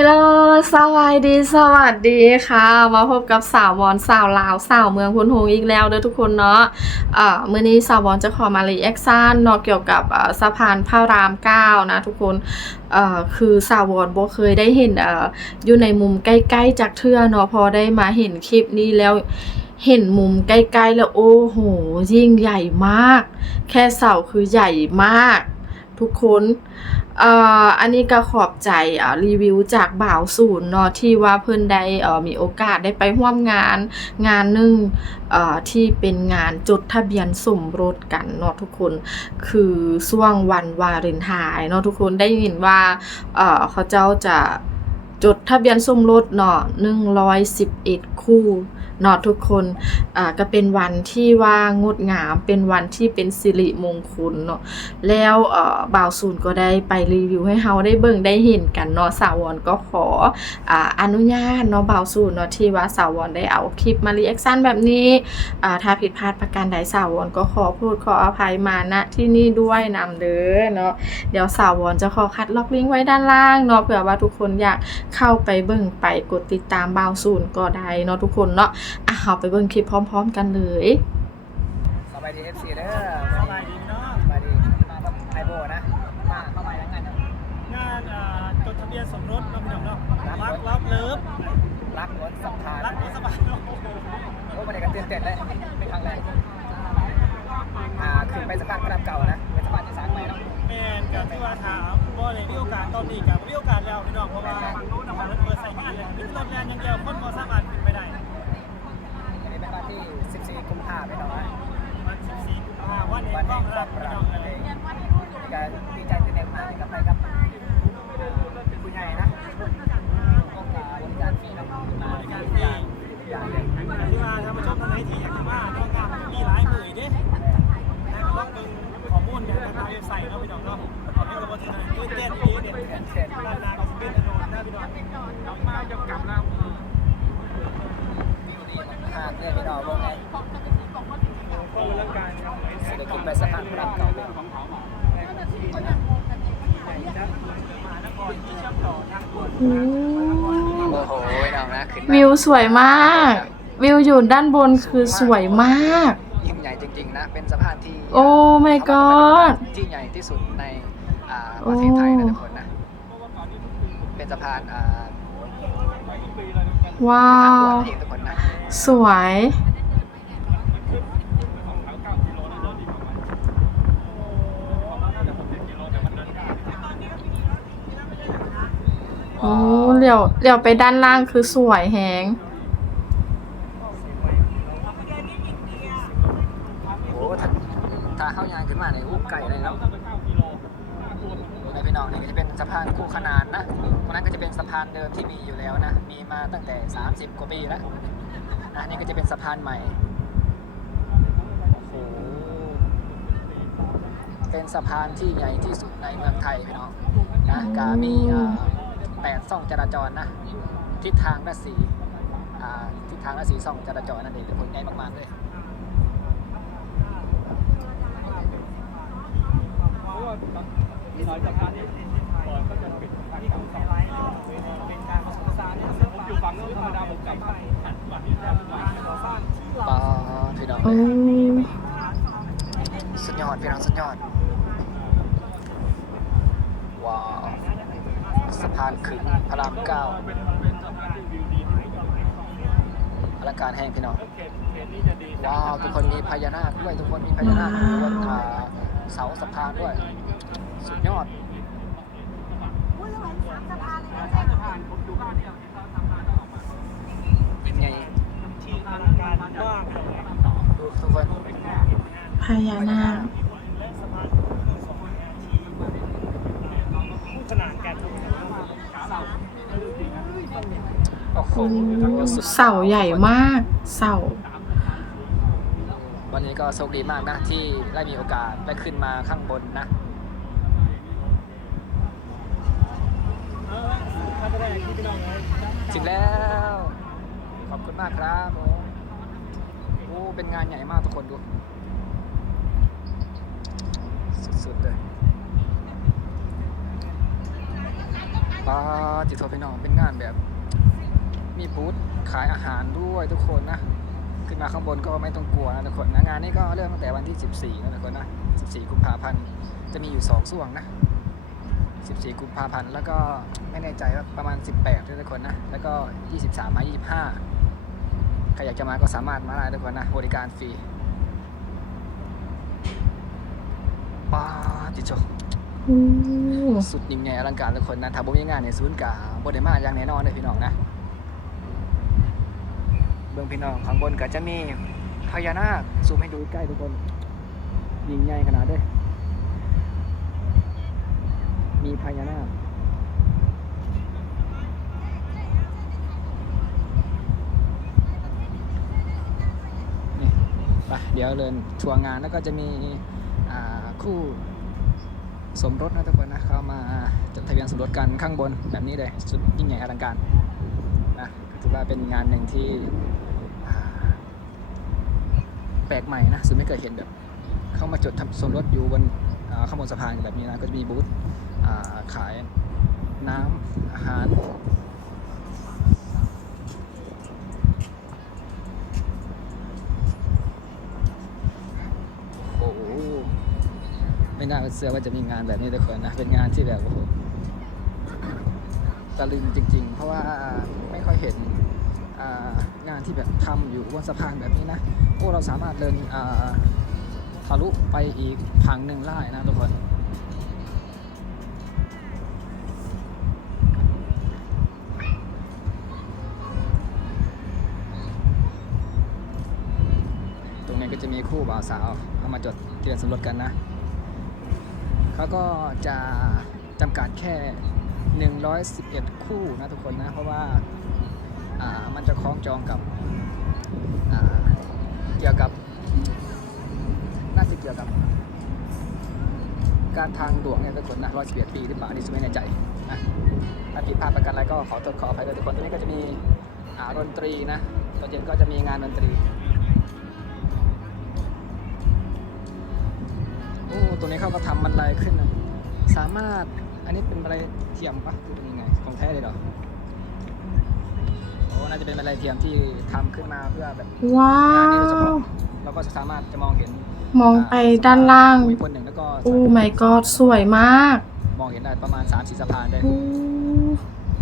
ฮัลโหลสวัสดี สวัสดีค่ะ มาพบกับสาววอนสาวลาวสาวเมืองพุนหงอีกแล้วเด้อทุกคนเนาะเอ่อมื้อนี้สาววอนจะขอมารีแอคชั่นเนาะเกี่ยวกับเอ่อสะพานพระรามเก้านะทุกคนเอ่อคือสาววอนบ่เคยได้เห็นเอ่ออยู่ในมุมใกล้ๆจากเทื่อเนาะพอได้มาเห็นคลิปนี้แล้วเห็นมุมใกล้ๆแล้วโอ้โหยิ่งใหญ่มาก แค่เสาคือใหญ่มาก ทุกคนอ่ออันนี้ก็ขอบใจอ่ารีวิวจากบ่าวศูนย์เนาะที่ว่าเพิ่นได้อ่อมีโอกาสได้ไปร่วมงานงานหนึ่งอ่อที่เป็นงานจดทะเบียนสมรสกันเนาะทุกคนคือช่วงวันวาเลนไทน์เนาะทุกคนได้ยินว่าเอ่อเขาเจ้าจะจดทะเบียนสมรสเนาะ111คู่ เนาะทุกคนอ่าก็เป็นวันที่ว่างดงามเป็นวันที่เป็นสิริมงคลเนาะแล้วเอ่อบ่าวศูนย์ก็ได้ไปรีวิวให้เฮาได้เบิ่งได้เห็นกันเนาะสาววอนก็ขออ่าอนุญาตเนาะบ่าวศูนย์เนาะที่ว่าสาววอนได้เอาคลิปมารีแอคชั่นแบบนี้อ่าถ้าผิดพลาดประการใดสาววอนก็ขอพูดขออภัยมาณที่นี่ด้วยนำเด้อเนาะเดี๋ยวสาววอนจะขอคัดล็อกลิงก์ไว้ด้านล่างเนาะเผื่อว่าทุกคนอยากเข้าไปเบิ่งไปกดติดตามบ่าวศูนย์ก็ได้เนาะทุกคนเนาะ เอาไปเบิ่งคลิปพร้อม ๆ กันเลยสบายดีเอฟซีเด้อสบายดีเนาะสบายดีมากับไอโบนะมาเข้ามายังไงนะงานอ่าจดทะเบียนสมรสเนาะพี่น้องเนาะรักรับเลิฟรักรถสัมภาระรักรถสบายเนาะโอ้ประเด็นกันตื่นเต้นเลยเป็นครั้งแรกอ่าคือไปสะพานพระรามเก่านะเป็นสะพานที่สร้างใหม่เนาะแม่นกับที่ว่าถามบ่ได้มีโอกาสตอนนี้กับมีโอกาสแล้วพี่น้องเพราะว่าทางรถเปิดใส่งานเลยนี่รถแรงอย่างเดียวคนบ่สามารถขึ้นไปได้ อันนี้เป็นวันที่ 14 กุมภาพันธ์พี่น้องนะมัน14กุมภาพันธ์วันวันแห่แห่งงคควาวามมรัรักกพี่น้องนั่นเลเอยงก็ดีใจตื่นเต้นมากที่กลับไปกับผู้ใหญ่นะก็การบริการฟรีเนาะมา บริ กา การ ร ฟ ฟ รี รี ทุกอย่างเลย ที่ว่าท่านผู้ชมท่านไหนที่อยากจะมาเนาะงานมันมีหลายหมื่นเด้แล้วก็ต้องดึงข้อมูลจากทางเว็บไซต์เนาะพี่น้องเนาะนี่ก็บ่ถึงตื่นเต้นดีเนี่ยด้านหน้าก็สิเป็นถนนนะพี่น้องมาจะกลับแล้ว วิวดีมากๆเลยพี่น้องว่าไง เข้าร่างกายครับ เศรษฐกิจไปสะพานพระรามเก่าเลย โอ้โหพี่น้องนะขึ้นมา วิว สวยมาก วิวอยู่ด้านบนคือสวยมาก ยิ่งใหญ่จริงๆนะ เป็นสะพานที่โอ้ my god ที่ใหญ่ที่สุดในอ่าประเทศไทยนะทุกคนนะ เป็นสะพานอ่าว้าเป็นทางด่วนวเองทุกคนนะสวย โอ้เหลียวเหลียวไปด้านล่างคือสวยแฮงโอ้ถ้าถ้าเข้ายางขึ้นมาในอุ้ไก่อะไรแล้วในพี่น้องนี่ก็จะเป็นสะพานคู่ขนานนะตรงนั้นก็จะเป็นสะพานเดิมที่มีอยู่แล้วนะ มีมาตั้งแต่ 30 กว่าปีแล้วนะนี่ก็จะเป็นสะพานใหม่โอ้โหเป็นสะพานที่ใหญ่ที่สุดในเมืองไทยพี่น้องนะกามีอ่า แปดช่องจราจรนะทิศทางละสีอ่าทิศทางละสีช่องจราจรนั่นเองทุกคนใหญ่มากๆเลยอยู่ฝั่งนู้นธรรมดาผมกลับไปปอพี่น้องโอ้สุดยอดพี่น้องสุดยอด ว้าวสะ พานขึงพระรามเก้าอลังการแห้งพี่น้องว้าวทุกคนมีพญานาคด้วยทุกคนมีพญานาคอยู่บนอ่าเสาสะพานด้วย สุดยอดเป็นไงที่อลังการมากดูทุกคนพญานาค และสะพานคือสองแง่ที่คู่ขนานกันเสา โอ้โหโอ้เสาใหญ่มาก เสา วันนี้ก็โชคดีมากนะ ที่ได้มีโอกาสได้ขึ้นมาข้างบนนะเออถ้าไม่ได้ที่พี่น้องเลยถึงแล้ว ขอบคุณมากครับผมโอ้เป็นงานใหญ่มากทุกคนดู สุดๆเลยป้าจิตโทพี่น้องเป็นงานแบบ มีบูธขายอาหารด้วยทุกคนนะ ขึ้นมาข้างบนก็ไม่ต้องกลัวนะทุกคนนะงานนี้ก็เริ่มตั้งแต่วันที่ 14นะทุกคนนะ 14 กุมภาพันธ์จะมีอยู่ 2 ส่วงนะ 14 กุมภาพันธ์แล้วก็ไม่แน่ใจว่าประมาณ 18ด้วยทุกคนนะ แล้วก็ 23มา25ใครอยากจะมาก็สามารถมาได้ทุกคนนะ บริการฟรีป้าจิโจโอ้สุดยิ่งใหญ่อลังการทุกคนนะถ้าบ่มีงานในศูนย์กาบ่ได้มาอย่างแน่นอนเลยพี่น้องนะเบื้องพี่น้องข้างบนก็จะมีพญานาคซูมให้ดูใกล้ทุกคนยิ่งใหญ่ขนาดเด้มีพญานาคนี่ไปเดี๋ยวเดินทัวร์งานแล้วก็จะมีคู่สมรสนะทุกคนนะเข้ามาจดทะเบียนสมรสกันข้างบนแบบนี้เลยสุดยิ่งใหญ่อลังการนะถือว่าเป็นงานหนึ่งที่ ปลกใหม่นะซึ่งไม่เคยเห็นแบบ เข้ามาจดทะสมรสอยู่บนข้างบนสะพานแบบนี้นะก็จะมีบูธาขายน้ำอาหารโอ้โหไม่น่าเชื่อว่าจะมีงานแบบนี้ทุกคนนะเป็นงานที่แบบโอ้โหตะลึงจริง ๆ เพราะว่าไม่ค่อยเห็น งานที่แบบทำอยู่บนสะพานแบบนี้นะโอ้เราสามารถเดินทะลุไปอีกผังหนึ่งได้นะทุกคนตรงนี้ก็จะมีคู่บ่าวสาวเข้ามาจดเบียนสมรสกันนะ เขาก็จะจำกัดแค่ 111 คู่นะทุกคนนะ เพราะว่า คล้องจองกับเกี่ยวกับน่าจะเกี่ยวกับ การทางหลวงเนี่ยทุกคนนะร้อยสิบเอ็ดปีหรือเปล่าอันนี่ไม่แน่ใจนะถ้าผิดพลาดประการอะไรก็ขอโทษขออภัยด้วยทุกคนตรงนี้ก็จะมีดนตรีนะตอนเย็นก็จะมีงานดนตรีโอ้ตัวนี้เขาก็ทำมันลายขึ้นนะสามารถอันนี้เป็นอะไรเทียมปะคือเป็นยังไงของแท้เลยเหรอ น่าจะเป็นอะไรเทียมที่ทำขึ้นมาเพื่อแบบว้างานนี้โดยเฉวพาะเราก็จะสามารถจะมองเห็นมองไปด้านล่าง มีคนหนึ่งแล้วก็โอ้ my god สวยมาก มองเห็นได้ประมาณ3 4สะพานเลยโอ้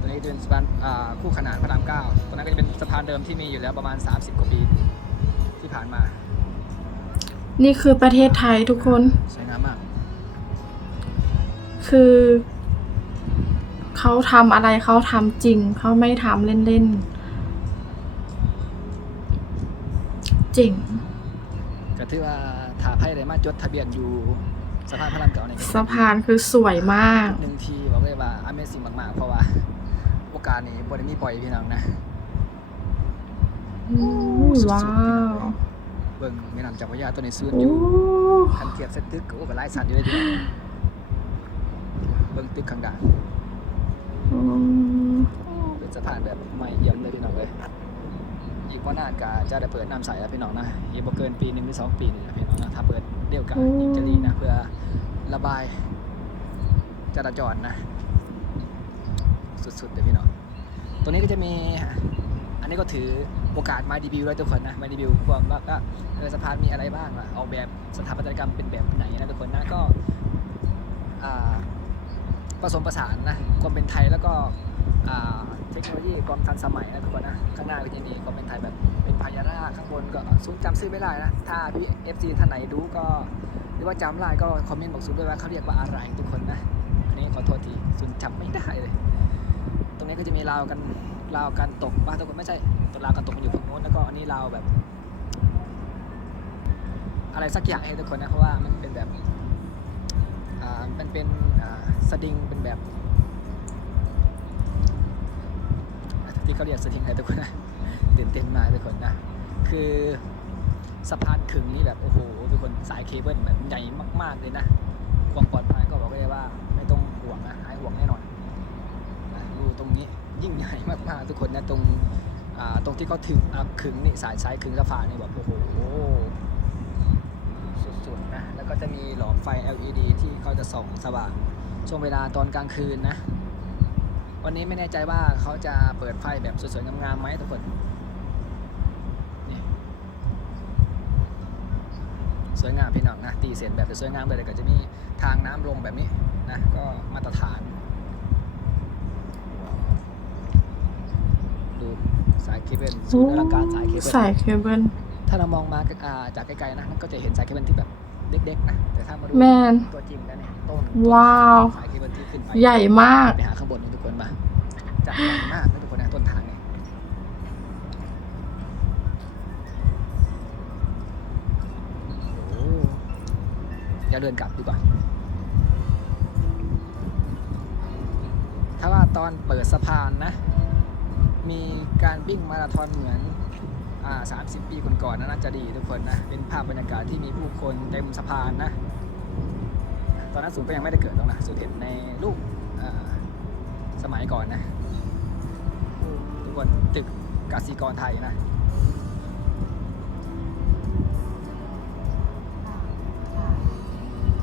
ตัวนี้จะเป็นสะพานอ่าคู่ขนานพระรามเก้าตัวนั้นก็จะเป็นสะพานเดิมที่มีอยู่แล้วประมาณ 30กว่าปีที่ผ่านมา นี่คือประเทศไทยทุกคนสวยงามมาก คือเขาทำอะไรเขาทำจริง เขาไม่ทำเล่นๆ เจ๋งก็ถือว่าถ้าไพ่ได้มาจดทะเบียนอยู่สะพานพระรามเก้าเนี่ยสะพานคือสวยมาก หนึ่งทีบอกเลยว่า Amazing มากๆ เพราะว่าโอกาสนี้บริมีปล่อยพี่น้องนะอืมว้าวเบิ่งแม่น้ำเจ้าพระยาตัวนี้ซื้ออโอ้ยู่ คันเกียบเซตตึกโอ้ก็หลายสัตว์อยู่เลยทีเดียวเบิ่งตึกข้างด่านอืมเป็นสะพานแบบใหม่เยี่ยมเลยพี่น้องเลย อีกว่าน่ากาจะได้เปิดน้ำใสแล้วพี่น้องนะอีกบ่เกินปีหนึ่งหรือสองปีนี่นะพี่น้องนะถ้าเปิดเดียวกันอีกจะดีนะเพื่อระบายจราจรนะ สุดๆเลยพี่น้องตัวนี้ก็จะมี อันนี้ก็ถือโอกาสมาดีบิวเลยทุกคนนะมาดีบิวความว่าว่าเออสะพานมีอะไรบ้างล่ะออกแบบสถาปัตยกรรมเป็นแบบไหนนะทุกคนนะก็ผสมผสานนะความเป็นไทยแล้วก็ เทคโนโลยีความทันสมัยนะทุกคนนะข้างหน้าก็จะมีความเป็นไทยแบบเป็นพญานาคข้างบนก็ซูนจำชื่อไม่ได้นะ ถ้าพี่เอฟซีท่านไหนดูก็หรือว่าจำได้ก็คอมเมนต์บอกซูนด้วยว่าเขาเรียกว่าอะไรทุกคนนะอันนี้ขอโทษทีซูนจำไม่ได้เลย ตรงนี้ก็จะมีราวกันราวกันตกบ้านทุกคนไม่ใช่ตัวราวกันตกมันอยู่ฝั่งโน้นแล้วก็อันนี้ราวแบบ อะไรสักอย่างให้ทุกคนนะเพราะว่ามันเป็นแบบอ่ามันเป็นอ่าสดิงเป็นแบบ ที่เขาเรียกสดิงให้ทุกคนนะตื่นเต้นมากทุกคนนะคือสะพานขึงนี่แบบโอ้โหทุกคนสายเคเบิลแบบใหญ่มาก ๆเลยนะความปลอดภัยก็บอกเลยว่าไม่ต้องห่วงนะหายห่วงแน่นอนนะดูตรงนี้ยิ่งใหญ่มากๆทุกคนนะตรงตรงที่เขาถึงอ่าขึงนี่สายซ้ายขึงสะพานนี่แบบโอ้โหสุดๆนะแล้วก็จะมีหลอดไฟ LED ที่เขาจะส่องสว่างช่วงเวลาตอนกลางคืนนะ วันนี้ไม่แน่ใจว่าเขาจะเปิดไฟแบบสวยๆงามๆไหมทุกคนนี่สวยงามพี่น้องนะตีเสร็จแบบสวยงามเลยก็จะมีทางน้ำลงแบบนี้นะก็มาตรฐานว้าวดูสายเคเบิลสูงอลังการสายเคเบิลสายเคเบิลถ้าเรามองมาอ่าจากไกลๆนะนั่นก็จะเห็นสายเคเบิลที่แบบเด็กๆนะแต่ถ้ามาดูแมนตัวจริงแล้วเนี่ยต้นว้าวสายเคเบิลที่ขึ้นไปใหญ่มากไปหาข้างบนนี่ทุกคนมา จัดใหญ่มากนะทุกคนนะต้นทางเนี่ยโอ้อย่าเดินกลับดีกว่า ถ้าว่าตอนเปิดสะพานนะ มีการวิ่งมาราธอนเหมือนอ่า30ปีก่อนๆนะน่าจะดีทุกคนนะ เป็นภาพบรรยากาศที่มีผู้คนเต็มสะพานนะ ตอนนั้นสูงก็ยังไม่ได้เกิดหรอกนะสูงเห็นในรูปสมัยก่อนนะ ทุกคนตึกกสิกรไทยนะ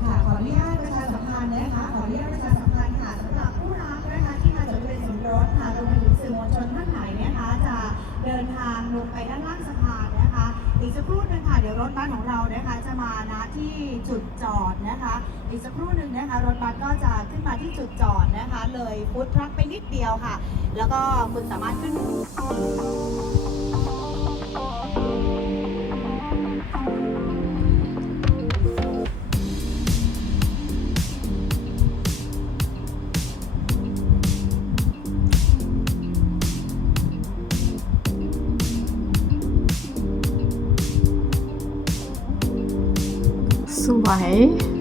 ค่ะขออนุญาตประชาสัมพันธ์นะคะขออนุญาตประชาสัมพันธ์ค่ะสำหรับผู้รักนะคะที่มาจดทะเบียนสมรสค่ะรวมไปถึงสื่อมวลชนท่านไหนนะคะจะเดินทางลงไปด้านล่างสะพานนะคะอีกสักครู่หนึ่งค่ะเดี๋ยวรถบัสของเรานะคะจะมาณที่จุดจอดนะคะอีกสักครู่หนึ่งนะคะรถบัสก็จะขึ้นมาที่จุดจอดนะคะ เลยฟุตทรัคไปนิดเดียวค่ะ แล้วก็คุณสามารถขึ้นสวย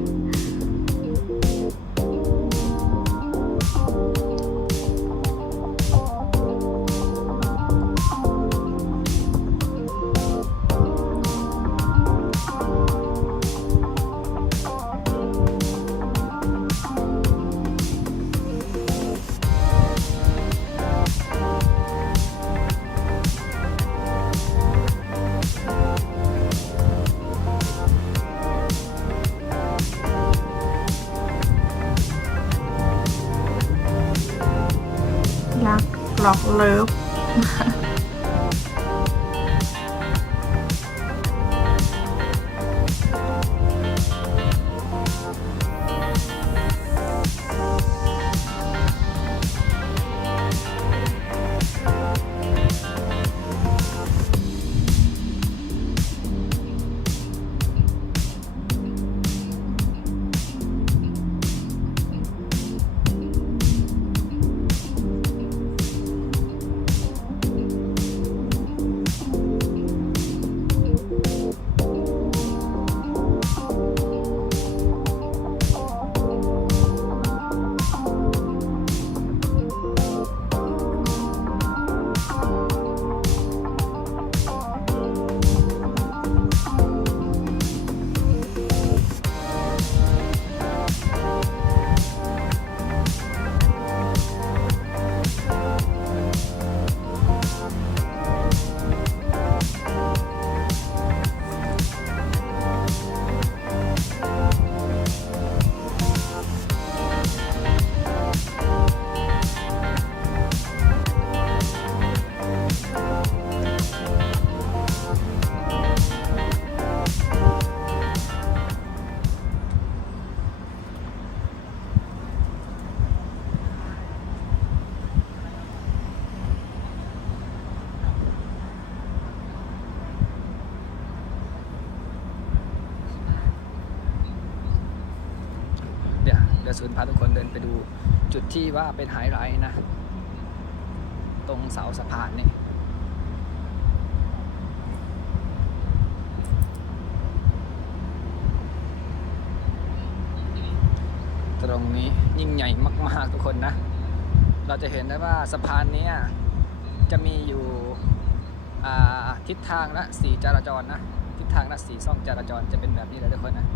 ล็ ศูนย์พาทุกคนเดินไปดูจุดที่ว่าเป็นไฮไลท์นะ ตรงเสาสะพานนี่ตรงนี้ยิ่งใหญ่มาก ๆ ทุกคนนะ เราจะเห็นได้ว่าสะพานนี้จะมีอยู่ทิศทางละสีจราจรนะ ทิศทางละสีช่องจราจรจะเป็นแบบนี้เลยทุกคนนะ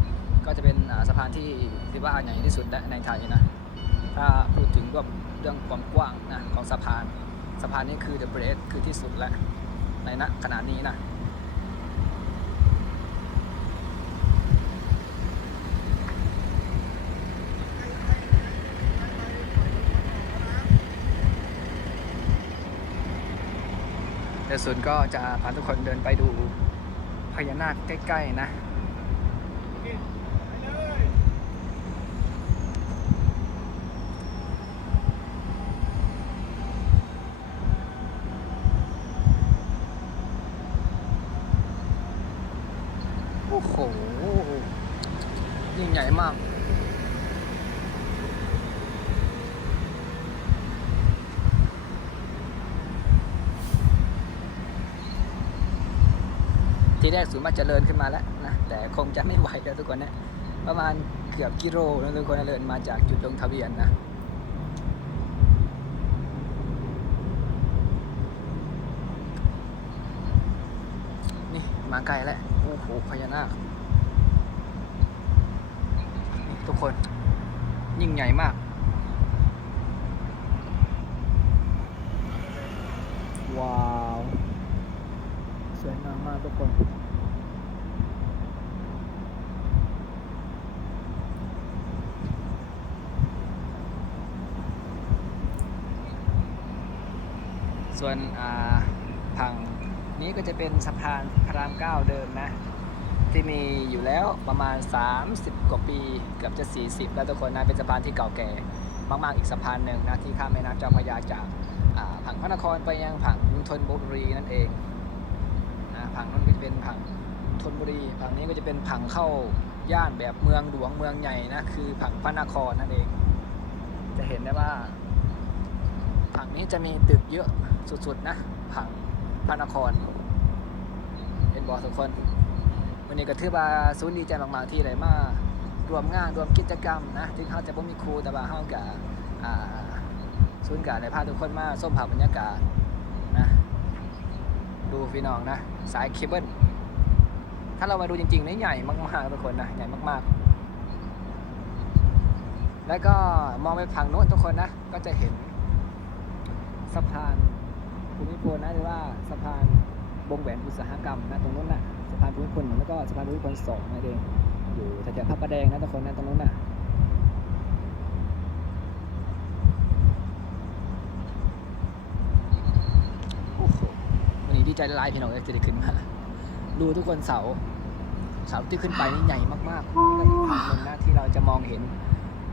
ก็จะเป็นสะพานที่ที่ว่าใหญ่ที่สุดในไทยนะถ้าพูดถึงเรื่องความกว้างนะของสะพานสะพานนี้คือ The Bridge คือที่สุดแล้วในณขณะนี้นะเดี๋ยวสุนก็จะพาทุกคนเดินไปดูพญานาคใกล้ ๆ นะ โอ้โหยิ่งใหญ่มาก ทีแรกศูนย์มาเจริญขึ้นมาแล้วนะ แต่คงจะไม่ไหวแล้วทุกคนนะประมาณเกือบกิโลนะทุกคนเดินมาจากจุดลงทะเบียนนะนี่มาไกลแล้ว อ้พญานาคนี่ทุกคน ยิ่งใหญ่มาก ว้าว สวยงามมากทุกคนส่วนผังนี้ก็จะเป็นสะพานพระรามเก้าเดิมนะ ที่มีอยู่แล้วประมาณ 30 กว่าปีเกือบจะ 40 แล้วทุกคนนะเป็นสะพานที่เก่าแก่มากๆอีกสะพานหนึ่งนะที่ข้ามแม่น้ำเจ้าพระยาจากผังพระนครไปยังผังธนบุรีนั่นเองนะผังนั้นก็จะเป็นผังธนบุรีผังนี้ก็จะเป็นผังเข้าย่านแบบเมืองหลวงเมืองใหญ่นะคือผังพระนครนั่นเอง จะเห็นได้ว่าผังนี้จะมีตึกเยอะสุดๆนะผังพระนครเห็นบอทุกคน วันนี้ก็ถือว่าศูนย์ดีใจมากๆที่ได้มารวมงานรวมกิจกรรมนะที่เขาจะบ่มีครูแต่ว่าเขากับอ่าศูนย์การได้พาทุกคนมาส้มผ่าบรรยากาศนะดูพี่น้องนะ สายเคเบิลถ้าเรามาดูจริงๆนี่ใหญ่มากๆทุกคนนะใหญ่มากๆ แล้วก็มองไปฝั่งโน้นทุกคนนะก็จะเห็นสะพานภูมิพลนะหรือว่าสะพานวงแหวนอุตสาหกรรมนะตรงนู้นน่ะ สะพานภูมิพลหนึ่งแล้วก็สะพานภูมิพลสองนั่นเอง อยู่แถวๆพระประแดงนะทุกคนนะตรงนู้นน่ะโอ้โหวันนี้ดีใจหลายพี่น้องที่ได้ขึ้นมา ดูทุกคนเสา เสาที่ขึ้นไปนี่ใหญ่มากๆและอีกทางหนึ่งนะที่เราจะมองเห็น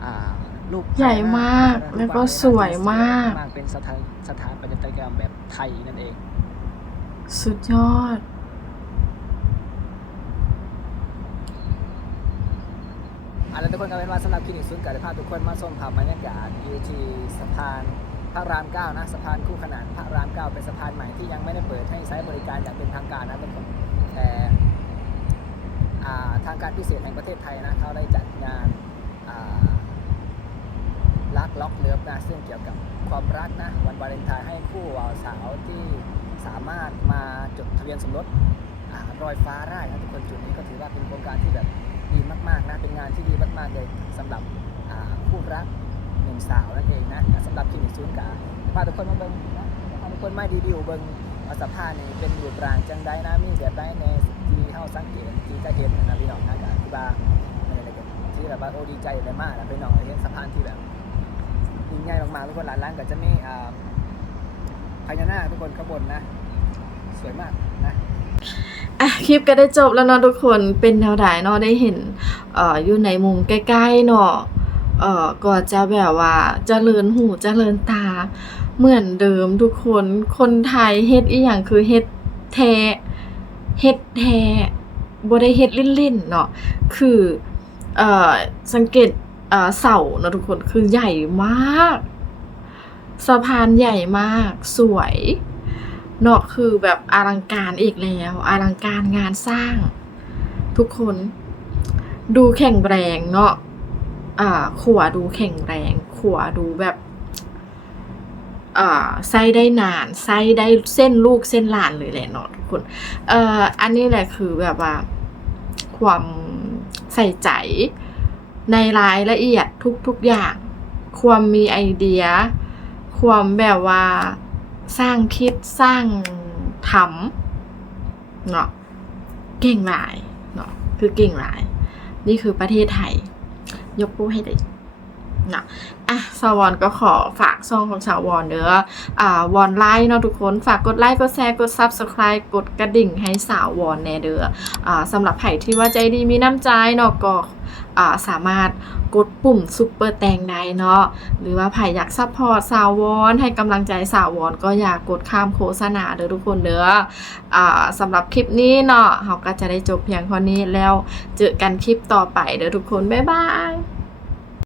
อ่ารูปใหญ่มาก แล้วก็สวยมาก เป็นสถานสถานปัตยกรรมแบบไทยนั่นเอง สุดยอด อะแล้วทุกคนก็เป็นว่าสำหรับคลินิกศูนย์การภาพทุกคนมาชมภาพบรรยากาศอยู่ที่สะพานพระรามเก้านะสะพานคู่ขนานพระรามเก้าเป็นสะพานใหม่ที่ยังไม่ได้เปิดให้ใช้บริการอย่างเป็นทางการนะทุกคนแต่ทางการพิเศษแห่งประเทศไทยนะเขาได้จัดงานอ่ารักล็อกเลิฟนะซึ่งเกี่ยวกับความรักนะวันวาเลนไทน์ให้คู่บ่าวสาวที่สามารถมาจดทะเบียนสมรสรอยฟ้าได้นะทุกคนจุดนี้ก็ถือว่าเป็นโครงการที่แบบ ดีมากๆนะเป็นงานที่ดีมากๆเลยสำหรับคู่รักหนุ่มสาวนั่นเองนะสำหรับคลินิกศูนย์กาพาทุกคนมาเบิ่งนะพาทุกคนมาดีวิวเบิ่งว่าสภาพนี่เป็นอยู่ปรางจังได้นะมีแบบได้ในที่เฮาสังเกตที่จะเห็นนะพี่น้องนะก็ที่ว่าไม่ได้ก็ที่แบบว่าโอ้ดีใจเลยมากนะพี่น้องเห็นสะพานที่แบบยิ่งใหญ่มากๆทุกคนหลานล้านก็จะมีอ่พญานาคทุกคนข้างบนนะ สวยมากนะ อะคลิปก็ได้จบแล้วเนาะทุกคนเป็นแนวไหนเนาะได้เห็นเอ่ออยู่ในมุมใกล้ๆเนาะเอ่อก็จะแบบว่าเจริญหูเจริญตา เหมือนเดิมทุกคนคนไทยเฮ็ดอีหยังคือเฮ็ดแท้เฮ็ดแท้บ่ได้เฮ็ดเล่นๆเนาะคือเอ่อสังเกตเอ่อเสาเนาะทุกคนคือใหญ่มาก สะพานใหญ่มากสวย เนาะคือแบบอลังการอีกแล้ว อลังการงานสร้าง ทุกคนดูแข็งแรงเนาะอ่าขวดูแข็งแรงขวดูแบบอ่าไส้ได้นานไส้ได้เส้นลูกเส้นหลานเลยแหละเนาะทุกคนเอ่ออันนี้แหละคือแบบว่า ความใส่ใจในรายละเอียดทุกๆอย่าง ความมีไอเดีย ความแบบว่า สร้างคิดสร้างทำเนาะเก่งหลายเนาะคือเก่งหลาย นี่คือประเทศไทย ยกโป้ให้เลยนะอะสาวอนก็ขอฝากช่องของสาวอนเด้ออ่าวอนไลค์เนาะทุกคน ฝากกดไลค์กดแชร์กด Subscribe กดกระดิ่งให้สาวอนแน่เด้ออ่าสำหรับไผ่ที่ว่าใจดีมีน้ำใจเนาะก็อ่า สามารถกดปุ่มซุปเปอร์แตงได้เนาะหรือว่าไผ่อยากซัพพอร์ตสาววอนให้กำลังใจสาววอนก็อยากกดข้ามโฆษณาเด้อทุกคนเด้ออสำหรับคลิปนี้เนาะเราก็จะได้จบเพียงเท่านี้แล้วเจอกันคลิปต่อไปเด้อทุกคน บ๊ายบาย